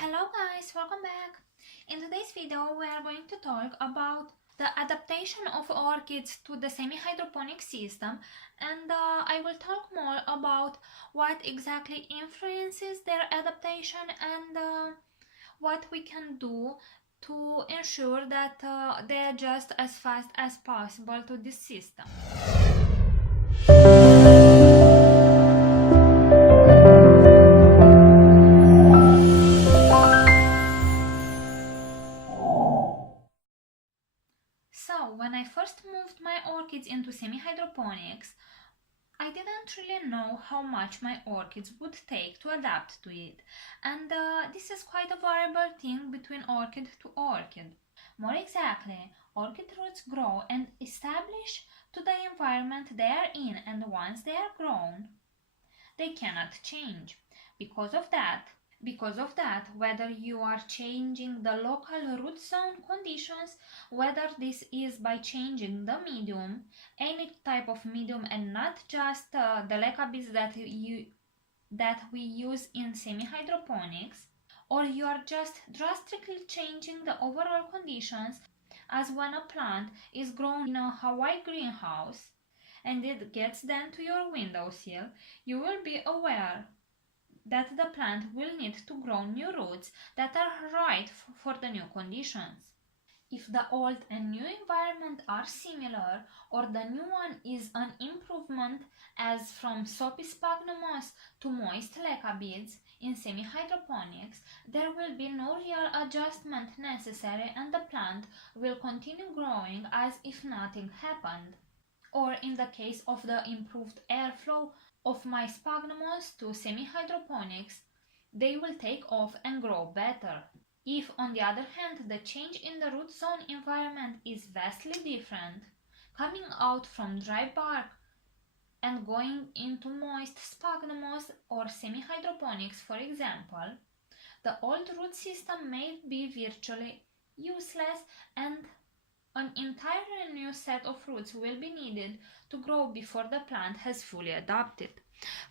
Hello guys, welcome back. In today's video we are going to talk about the adaptation of orchids to the semi-hydroponic system, and I will talk more about what exactly influences their adaptation and what we can do to ensure that they adjust as fast as possible to this system. So, when I first moved my orchids into semi-hydroponics, I didn't really know how much my orchids would take to adapt to it, and this is quite a variable thing between orchid to orchid. More exactly, orchid roots grow and establish to the environment they are in, and once they are grown, they cannot change. Because of that, whether you are changing the local root zone conditions, whether this is by changing the medium, any type of medium, and not just the lecabees that we use in semi-hydroponics, or you are just drastically changing the overall conditions, as when a plant is grown in a Hawaii greenhouse and it gets then to your windowsill, you will be aware that the plant will need to grow new roots that are right for the new conditions. If the old and new environment are similar, or the new one is an improvement, as from soapy sphagnum to moist lecabees in semi-hydroponics, there will be no real adjustment necessary and the plant will continue growing as if nothing happened. Or in the case of the improved airflow of my sphagnums to semi-hydroponics, they will take off and grow better. If, on the other hand, the change in the root zone environment is vastly different, coming out from dry bark and going into moist sphagnums or semi-hydroponics, for example, the old root system may be virtually useless and an entirely new set of roots will be needed to grow before the plant has fully adapted.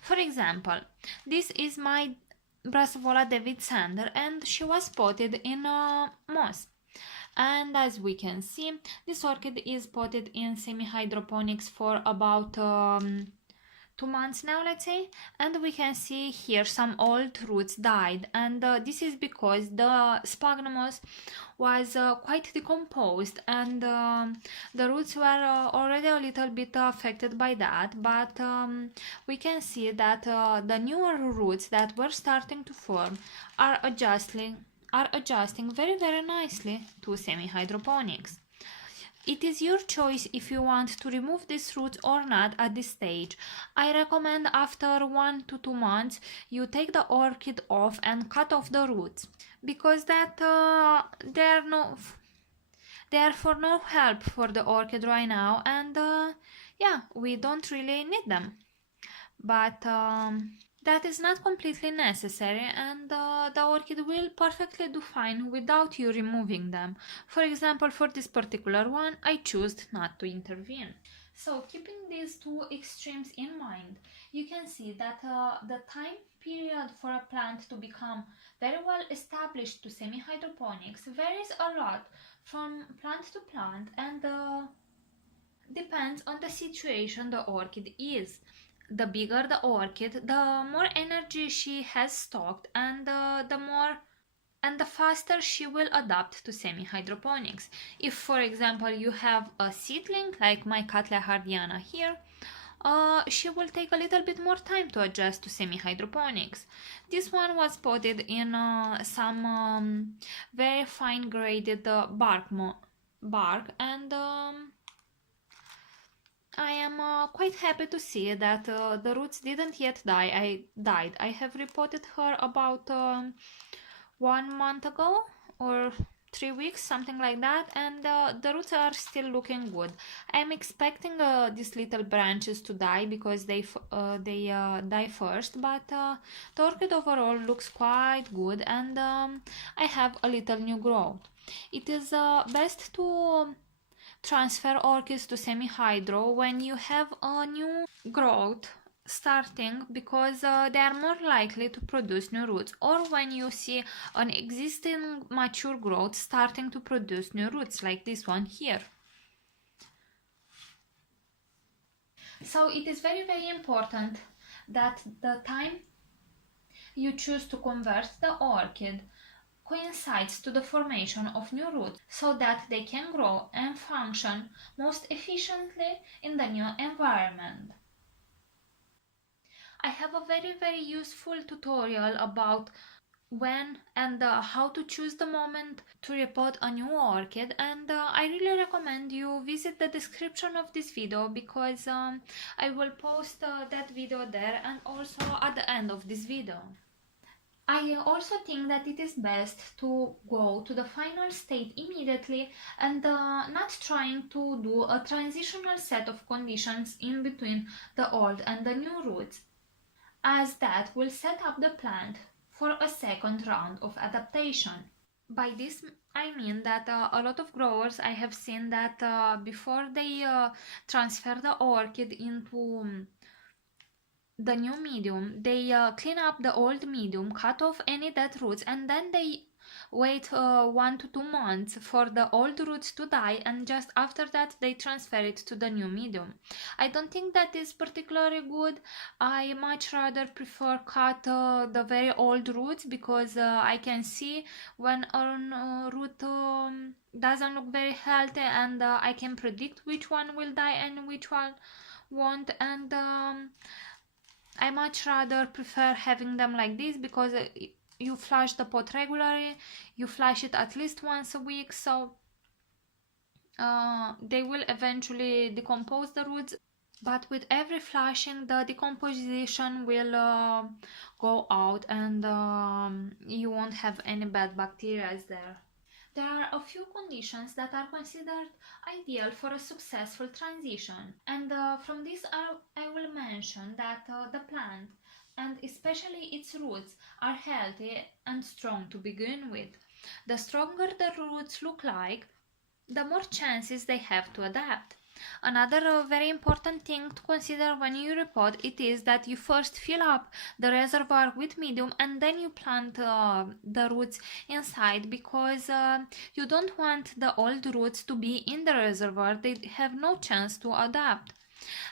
For example, this is my Brassavola David Sander, and she was spotted in moss. And as we can see, this orchid is potted in semi-hydroponics for about 2 months now, let's say, and we can see here some old roots died, and this is because the sphagnum was quite decomposed, and the roots were already a little bit affected by that, but we can see that the newer roots that were starting to form are adjusting very nicely to semi-hydroponics. It is your choice if you want to remove these roots or not at this stage. I recommend after 1 to 2 months you take the orchid off and cut off the roots, because that they are for no help for the orchid right now, and yeah, we don't really need them. But that is not completely necessary, and the orchid will perfectly do fine without you removing them. For example, for this particular one, I chose not to intervene. So, keeping these two extremes in mind, you can see that the time period for a plant to become very well established to semi-hydroponics varies a lot from plant to plant, and depends on the situation the orchid is. The bigger the orchid, the more energy she has stocked, and the faster she will adapt to semi-hydroponics. If, for example, you have a seedling like my Cattleya hardiana here, she will take a little bit more time to adjust to semi-hydroponics. This one was potted in some very fine graded bark, and I am quite happy to see that the roots didn't yet died. I have reported her about 1 month ago or 3 weeks, something like that, and the roots are still looking good. I am expecting these little branches to die because they die first, but the orchid overall looks quite good, and I have a little new growth. It is best to transfer orchids to semi-hydro when you have a new growth starting because they are more likely to produce new roots, or when you see an existing mature growth starting to produce new roots like this one here. So it is very, very important that the time you choose to convert the orchid coincides to the formation of new roots so that they can grow and function most efficiently in the new environment. I have a very, very useful tutorial about when and how to choose the moment to repot a new orchid, and I really recommend you visit the description of this video because I will post that video there and also at the end of this video. I also think that it is best to go to the final state immediately and not trying to do a transitional set of conditions in between the old and the new roots, as that will set up the plant for a second round of adaptation. By this I mean that a lot of growers I have seen that before they transfer the orchid into the new medium, they clean up the old medium, cut off any dead roots, and then they wait 1 to 2 months for the old roots to die, and just after that they transfer it to the new medium. I don't think that is particularly good. I much rather prefer cut the very old roots because I can see when a root doesn't look very healthy, and I can predict which one will die and which one won't, and I much rather prefer having them like this because you flush the pot regularly, you flush it at least once a week, so they will eventually decompose the roots, but with every flushing the decomposition will go out, and you won't have any bad bacteria there. There are a few conditions that are considered ideal for a successful transition, and from this I will mention that the plant and especially its roots are healthy and strong to begin with. The stronger the roots look like, the more chances they have to adapt. Another very important thing to consider when you repot it is that you first fill up the reservoir with medium and then you plant the roots inside, because you don't want the old roots to be in the reservoir. They have no chance to adapt.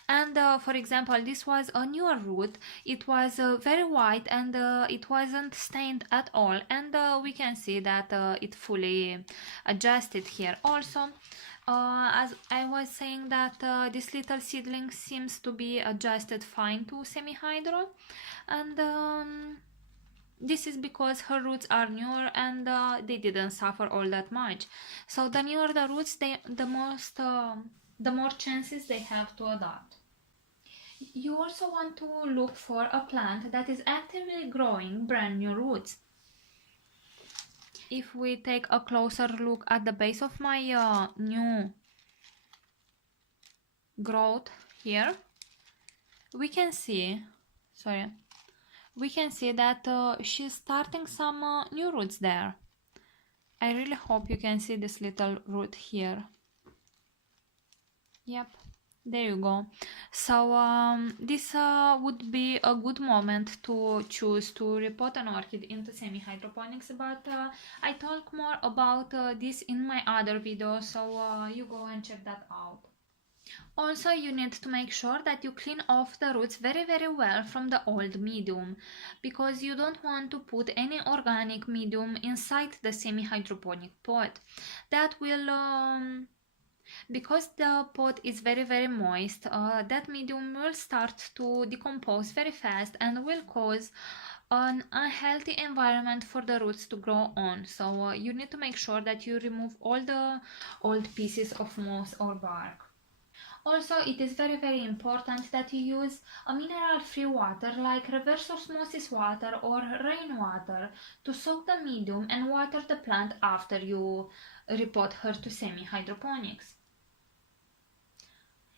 And for example, this was a newer root. It was very white and it wasn't stained at all, and we can see that it fully adjusted here. Also, as I was saying that this little seedling seems to be adjusted fine to semi-hydro, and this is because her roots are newer and they didn't suffer all that much. So the newer the roots, the more chances they have to adapt. You also want to look for a plant that is actively growing brand new roots. If we take a closer look at the base of my new growth here, we can see that she's starting some new roots there. I really hope you can see this little root here. Yep, there you go. So this would be a good moment to choose to repot an orchid into semi-hydroponics, but I talk more about this in my other video, so you go and check that out. Also, you need to make sure that you clean off the roots very, very well from the old medium, because you don't want to put any organic medium inside the semi-hydroponic pot. That will because the pot is very, very moist, that medium will start to decompose very fast and will cause an unhealthy environment for the roots to grow on. So you need to make sure that you remove all the old pieces of moss or bark. Also, it is very, very important that you use a mineral-free water like reverse osmosis water or rainwater to soak the medium and water the plant after you repot her to semi-hydroponics.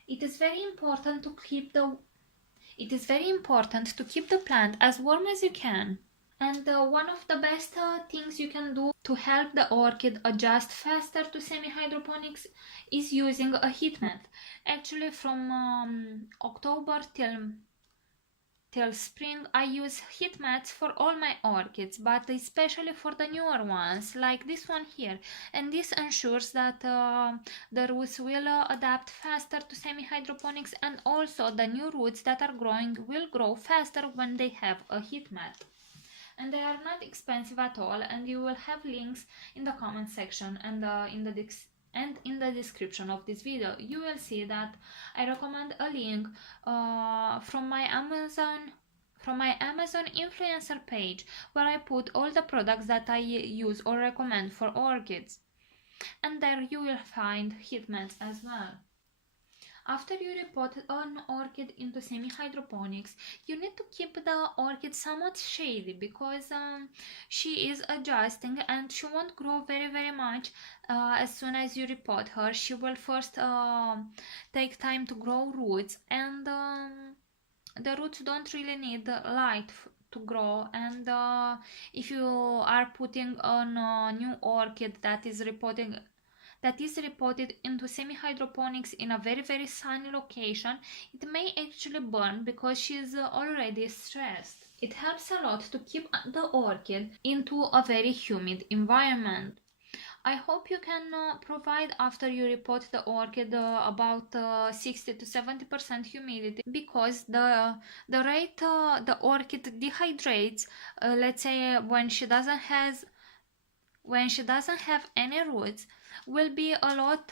It is very important to keep the plant as warm as you can. And one of the best things you can do to help the orchid adjust faster to semi-hydroponics is using a heat mat. Actually, from October till till spring, I use heat mats for all my orchids, but especially for the newer ones, like this one here. And this ensures that the roots will adapt faster to semi-hydroponics, and also the new roots that are growing will grow faster when they have a heat mat. And they are not expensive at all, and you will have links in the comment section and in the description of this video. You will see that I recommend a link from my Amazon influencer page, where I put all the products that I use or recommend for orchids, and there you will find heat mats as well. After you repot an orchid into semi-hydroponics, you need to keep the orchid somewhat shady, because she is adjusting and she won't grow very much as soon as you repot her. She will first take time to grow roots, and the roots don't really need light to grow. And if you are putting on a new orchid that is repotted into semi-hydroponics in a very sunny location, it may actually burn because she is already stressed. It helps a lot to keep the orchid into a very humid environment. I hope you can provide, after you repot the orchid, about 60 to 70% humidity, because the rate the orchid dehydrates, let's say when she doesn't have any roots, will be a lot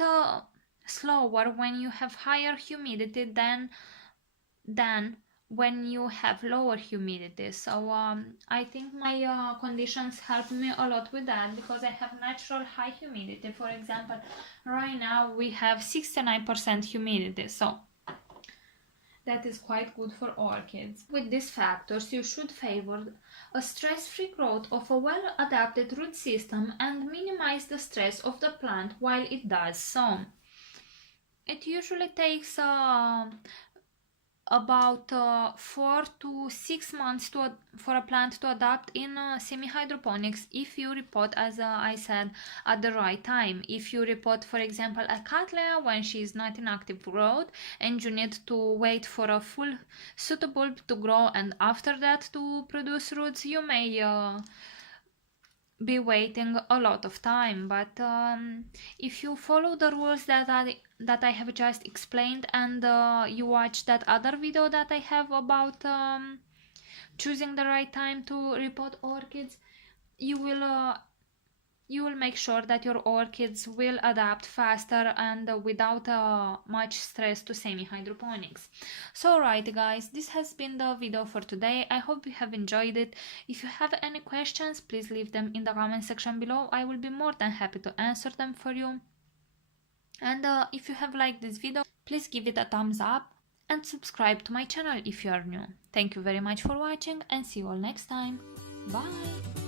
slower when you have higher humidity than when you have lower humidity. So I think my conditions help me a lot with that, because I have natural high humidity. For example, right now we have 69% humidity, so that is quite good for orchids. With these factors, you should favor a stress-free growth of a well-adapted root system and minimize the stress of the plant while it does so. It usually takes about 4 to 6 months for a plant to adapt in semi-hydroponics, if you repot, as I said, at the right time. If you repot, for example, a cattleya when she is not in active growth and you need to wait for a full pseudobulb to grow and after that to produce roots, you may be waiting a lot of time. But if you follow the rules that I have just explained, and you watch that other video that I have about choosing the right time to repot orchids, you will make sure that your orchids will adapt faster and without much stress to semi-hydroponics. So right guys, this has been the video for today. I hope you have enjoyed it. If you have any questions, please leave them in the comment section below. I will be more than happy to answer them for you. And if you have liked this video, please give it a thumbs up and subscribe to my channel if you are new. Thank you very much for watching, and see you all next time. Bye!